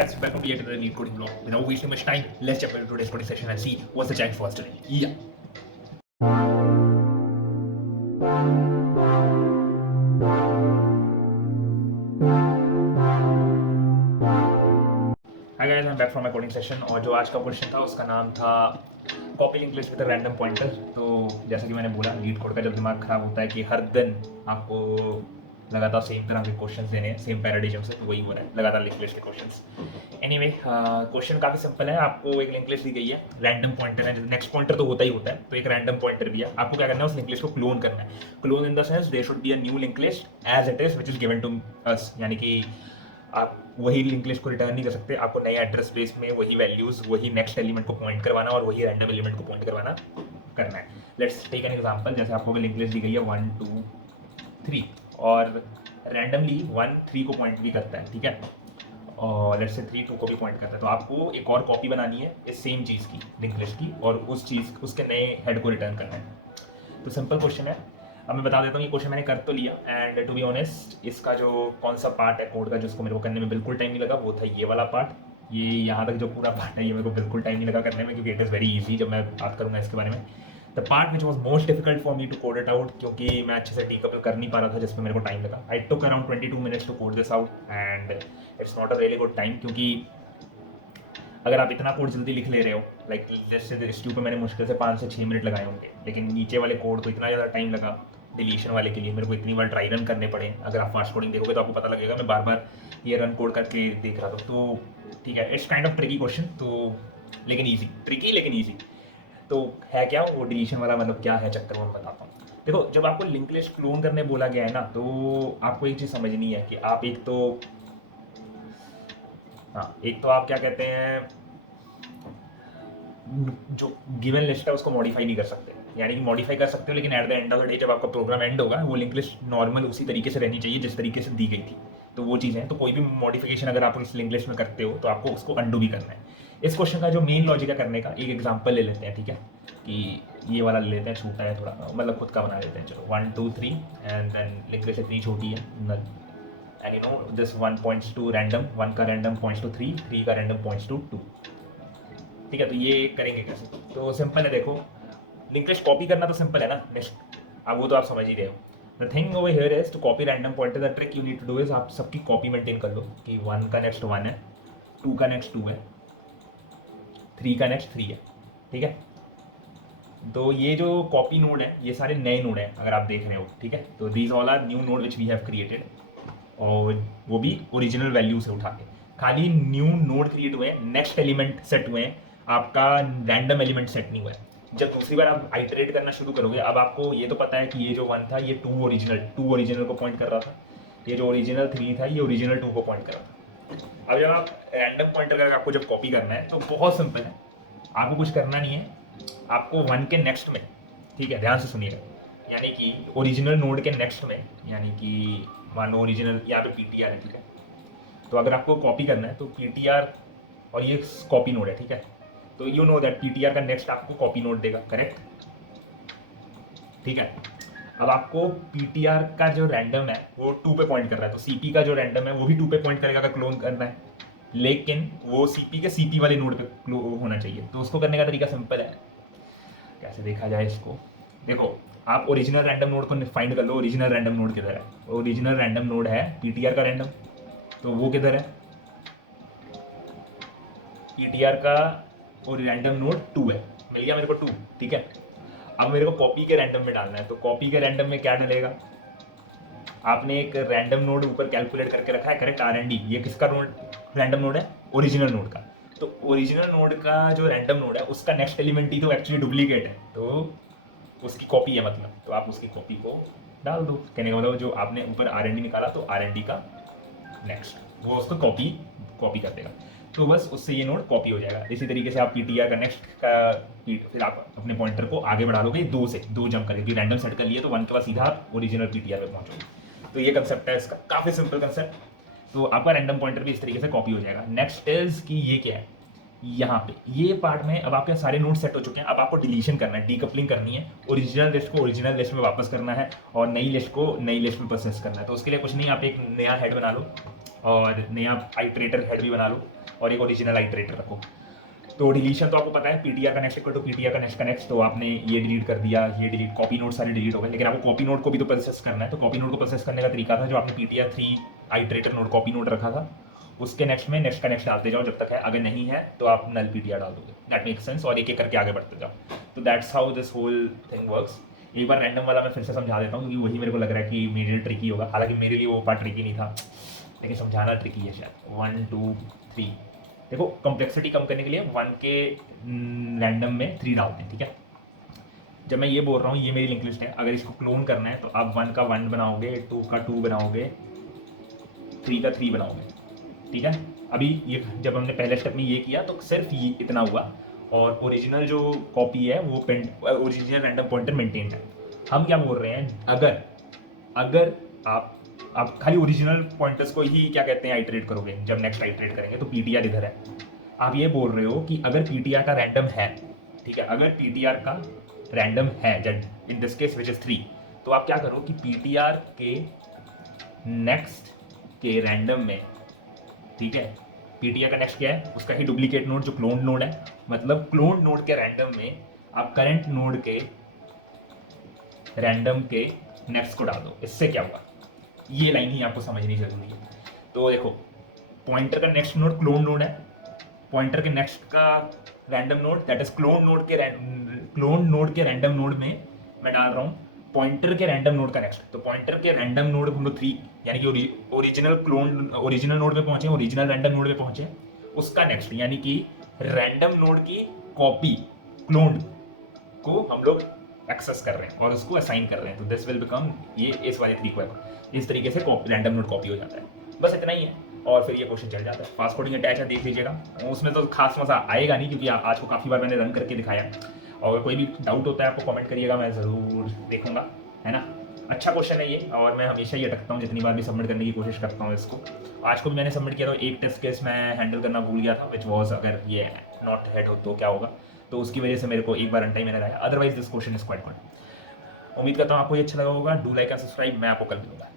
guys, welcome to yet another Lead Coding Vlog. Without wasting much time, let's jump into today's coding session and see what's the giant for us today. Yeah. Hi guys, I'm back from my coding session और जो आज का question था उसका नाम था copy link list with random pointer. तो जैसा कि मैंने बोला, लीड कोड का जब दिमाग खराब होता है कि हर दिन आपको लगातार सेम तरह के क्वेश्चंस देने हैं सेम पैराडिज्म से, तो वही हो रहा है, लगातार लिंक लिस्ट के क्वेश्चंस। एनीवे, क्वेश्चन काफ़ी सिंपल है। आपको एक लिंक लिस्ट दी गई है, रैंडम पॉइंटर है, नेक्स्ट पॉइंटर तो होता ही होता है, तो एक रैंडम पॉइंटर भी है। आपको क्या करना है, उस लिंक लिस्ट को क्लोन करना है। Clone in the sense there should be a new link list as it is which is given to us, यानी कि आप वही लिंक लिस्ट को रिटर्न नहीं कर सकते। आपको नए एड्रेस स्पेस में वही वैल्यूज, वही नेक्स्ट एलिमेंट को पॉइंट करवाना और वही रैंडम एलिमेंट को पॉइंट करना है। Let's take an example. जैसे आपको लिंक लिस्ट दी गई है 1 2 3 और रैंडमली 1 3 को पॉइंट भी करता है, ठीक है, और लेट्स से 3 2 को भी पॉइंट करता है। तो आपको एक और कॉपी बनानी है इस सेम चीज़ की, लिंक लिस्ट की, और उस चीज़ उसके नए हेड को रिटर्न करना है। तो सिंपल क्वेश्चन है। अब मैं बता देता हूँ, ये क्वेश्चन मैंने कर तो लिया, एंड टू बी ऑनेस्ट इसका जो कौन सा पार्ट है कोड का जिसको मेरे को करने में बिल्कुल टाइम नहीं लगा, वो था ये वाला पार्ट। ये यहाँ तक जो पूरा पार्ट है ये मेरे को बिल्कुल टाइम नहीं लगा करने में, क्योंकि इट इज़ वेरी ईजी। जब मैं बात करूँगा इसके बारे में, the part which was most difficult for me to code it out, क्योंकि मैं अच्छे से डीकपल कर नहीं पा रहा था, जिसमें मेरे को टाइम लगा। I took around 22 minutes to code this out, and it's not a really good time, क्योंकि अगर आप इतना कोड जल्दी लिख ले रहे हो, लाइक जैसे इस ट्यूब पे मैंने मुश्किल से 5 से 6 मिनट लगाए होंगे, लेकिन नीचे वाले कोड को इतना ज़्यादा टाइम लगा डिलीशन वाले के लिए, मेरे को इतनी बार ट्राई रन करने पड़े। अगर आप फास्ट कोडिंग देखोगे तो आपको पता लगेगा, मैं बार बार ये रन कोड करके देख रहा था। तो ठीक है, it's kind of tricky question, तो लेकिन ईजी, ट्रिकी लेकिन ईजी। तो है क्या वो डिलीशन वाला, मतलब क्या है चक्कर, वो मैं बताता हूँ। देखो, जब आपको लिंक लिस्ट क्लोन करने बोला गया है ना, तो आपको एक चीज़ समझनी है कि आप एक तो आप क्या कहते हैं, जो गिवन लिस्ट है उसको मॉडिफाई नहीं कर सकते। यानी कि मॉडिफाई कर सकते हो, लेकिन at the end of the day जब आपका प्रोग्राम एंड होगा, वो लिंक लिस्ट नॉर्मल उसी तरीके से रहनी चाहिए जिस तरीके से दी गई थी। तो वो चीज़ है। तो कोई भी मॉडिफिकेशन अगर आप इस लिंक लिस्ट में करते हो तो आपको उसको अंडू भी करना है। इस क्वेश्चन का जो मेन लॉजिक है करने का, एक एग्जांपल ले लेते हैं, ठीक है, कि ये वाला ले लेते हैं, छोटा है थोड़ा, मतलब खुद का बना लेते हैं। चलो 1 2 3 एंड देन लिंक लिस्ट इतनी छोटी है null, and you know this 1 points to random, 1 का रैंडम पॉइंट्स टू 3, 3 का रैंडम पॉइंट्स टू 2, ठीक है। तो ये करेंगे कैसे? तो सिंपल है, देखो, लिंक लिस्ट कॉपी करना तो सिंपल है ना, नेक्स्ट, अब वो तो आप समझ ही रहे हो। The thing over here is to copy random pointer. The trick you need to do is, आप सबकी कॉपी मेंटेन कर लो कि 1 का नेक्स्ट 1 है, 2 का नेक्स्ट 2 है, 3 का नेक्स्ट 3 है, ठीक है। तो ये जो कॉपी नोड है ये सारे नए नोड हैं, अगर आप देख रहे हो, ठीक है। तो these all are new node which we have created, और वो भी ओरिजिनल वैल्यू से उठा के। खाली न्यू नोड क्रिएट हुए हैं, नेक्स्ट एलिमेंट सेट हुए हैं, आपका रैंडम एलिमेंट सेट नहीं हुआ है। जब दूसरी बार आप आइटरेट करना शुरू करोगे, अब आपको ये तो पता है कि ये जो 1 था ये 2 ओरिजिनल को पॉइंट कर रहा था, ये जो ओरिजिनल 3 था ये ओरिजिनल 2 को पॉइंट कर रहा था। अब जब आप रैंडम पॉइंटर करके आपको जब कॉपी करना है तो बहुत सिंपल है, आपको कुछ करना नहीं है, आपको 1 के नेक्स्ट में, ठीक है, ध्यान से सुनिएगा, यानी कि ओरिजिनल नोड के नेक्स्ट में, यानी कि मान लो ओरिजिनल यहाँ पे PTR है, ठीक है। तो अगर आपको कॉपी करना है तो PTR और ये कॉपी नोड है, ठीक है। तो यू नो दैट PTR का नेक्स्ट आपको कॉपी नोड देगा, करेक्ट, ठीक है। अब आपको PTR का जो रैंडम है वो 2 पे पॉइंट कर रहा है, तो CP का जो रैंडम है वो भी 2 पे पॉइंट करेगा अगर क्लोन करना है, लेकिन वो CP के CP वाले नोड पे होना चाहिए। तो उसको करने का तरीका सिंपल है। कैसे देखा जाए इसको, देखो, आप ओरिजिनल रैंडम नोड को फाइंड कर लो। ओरिजिनल रैंडम नोड किधर है? ओरिजिनल रैंडम नोड है PTR का रैंडम, तो वो किधर है? PTR का और रैंडम नोड 2 है, मिल गया मेरे को 2, ठीक है। अब मेरे को कॉपी के रैंडम में डालना है, तो कॉपी के रैंडम में क्या डलेगा? आपने एक रैंडम नोड ऊपर कैलकुलेट करके रखा है, करेक्ट, RND। ये किसका नोड, रैंडम नोड है? ओरिजिनल नोड का। तो ओरिजिनल नोड का जो रैंडम नोड है उसका नेक्स्ट एलिमेंट ही तो एक्चुअली डुप्लीकेट है, तो उसकी कॉपी है, मतलब तो आप उसकी कॉपी को डाल दो। कहने का मतलब जो आपने ऊपर RND निकाला तो RND का नेक्स्ट वो उसको कॉपी कर देगा, तो बस उससे ये नोड कॉपी हो जाएगा। इसी तरीके से आप PTR का नेक्स्ट का फिर आप अपने पॉइंटर को आगे बढ़ा लोगे 2 जंप करके, रैंडम सेट कर लिए तो 1 के बाद सीधा आप ओरिजिनल PTR पे पहुंचोगे। तो ये कंसेप्ट है इसका, काफ़ी सिंपल कंसेप्ट। तो आपका रैंडम पॉइंटर भी इस तरीके से कॉपी हो जाएगा। नेक्स्ट इज कि ये क्या है, यहाँ पे ये पार्ट में अब आपके सारे नोड सेट हो चुके हैं। अब आपको डिलीशन करना है, डीकपलिंग करनी है, ओरिजिनल लिस्ट को ओरिजिनल लिस्ट में वापस करना है और नई लिस्ट को नई लिस्ट में प्रोसेस करना है। तो उसके लिए कुछ नहीं, आप एक नया हेड बना लो और नया आइट्रेटर हेड भी बना लो और एक ओरिजिनल आइट्रेटर रखो। तो डिलीशन तो आपको पता है, पीटीआर का नेक्स्ट इक्वल टू पीटीआर का नेक्स्ट, तो आपने ये डिलीट कर दिया, ये डिलीट, कॉपी नोड सारे डिलीट हो गए। लेकिन आपको कॉपी नोड को भी तो प्रोसेस करना है। तो कॉपी नोड को प्रोसेस करने का तरीका था जो आपने PTR 3 iterator node copy node रखा था, उसके नेक्स्ट में नेक्स्ट का नेक्स्ट डालते जाओ जब तक है, अगर नहीं है तो आप नल पीटीआर डाल दोगे। दैट मेक सेंस, और एक एक करके आगे बढ़ते जाओ। तो that's how this whole thing works. एक बार रैंडम वाला मैं फिर से समझा देता हूँ क्योंकि वही मेरे को लग रहा है कि मेरे लिए ट्रिकी होगा, हालांकि मेरे लिए वो पार्ट ट्रिकी नहीं था, लेकिन समझाना ट्रिकी है शायद। 1 2 3, देखो कॉम्प्लेक्सिटी कम करने के लिए 1 के रैंडम में 3 डालते हैं, ठीक है। जब मैं ये बोल रहा हूँ ये मेरी लिंक लिस्ट है, अगर इसको क्लोन करना है तो आप 1 का 1 बनाओगे, 2 का 2 बनाओगे, 3 का 3 बनाओगे, ठीक है। अभी ये जब हमने पहले स्टेप में ये किया तो सिर्फ ये इतना हुआ, और ओरिजिनल जो कॉपी है वो ओरिजिनल रैंडम पॉइंटर मेंटेन है। हम क्या बोल रहे हैं, अगर अगर आप खाली ओरिजिनल पॉइंटर्स को ही क्या कहते हैं आइटरेट करोगे, जब नेक्स्ट आइटरेट करेंगे तो पीटीआर इधर है। आप ये बोल रहे हो कि अगर पीटीआर का रैंडम है, ठीक है, अगर पीटीआर का रैंडम है जब in this case which is 3, तो आप क्या करो कि पीटीआर के नेक्स्ट के रैंडम में, ठीक है, पीटीआर का नेक्स्ट क्या है, उसका ही डुप्लीकेट नोड जो क्लोन नोड है, मतलब क्लोन नोड के रैंडम में आप करंट नोड के रैंडम के नेक्स्ट को डाल दो। इससे क्या हुआ, ये लाइन ही आपको समझनी जरूरी है। तो देखो पॉइंटर का नेक्स्ट नोड क्लोन नोड है, पॉइंटर के नेक्स्ट का random node that is clone node के रैंडम नोड में मैं डाल रहा हूँ पॉइंटर के रैंडम नोड का नेक्स्ट। तो पॉइंटर के रैंडम नोड हम लोग 3 यानी कि ओरिजिनल नोड पे पहुंचे, ओरिजिनल रैंडम नोड पे पहुंचे, उसका नेक्स्ट यानी कि रैंडम नोड की कॉपी क्लोन को हम लोग एक्सेस कर रहे हैं और उसको असाइन कर रहे हैं। तो दिस विल बिकम, ये इस वाले 3 को इस तरीके से रैंडम नोड कॉपी हो जाता है। बस इतना ही है और फिर ये क्वेश्चन चल जाता है। फास्ट कोडिंग अटैच है, देख लीजिएगा, उसमें तो खास मजा आएगा नहीं क्योंकि आज को काफ़ी बार मैंने रन करके दिखाया। और कोई भी डाउट होता है आपको कमेंट करिएगा, मैं ज़रूर देखूंगा, है ना। अच्छा क्वेश्चन है ये और मैं हमेशा ही अटकता हूँ जितनी बार भी सबमिट करने की कोशिश करता हूँ इसको। आज को भी मैंने सबमिट किया था, एक टेस्ट केस मैं हैंडल करना भूल गया था विच वॉज अगर ये नॉट हेड हो तो क्या होगा, तो उसकी वजह से मेरे को एक बार रन टाइम में लगाया। Otherwise this question is quite good. उम्मीद करता हूँ आपको ये अच्छा लगा होगा। डू लाइक एंड सब्सक्राइब, मैं आपको कल मिलूंगा।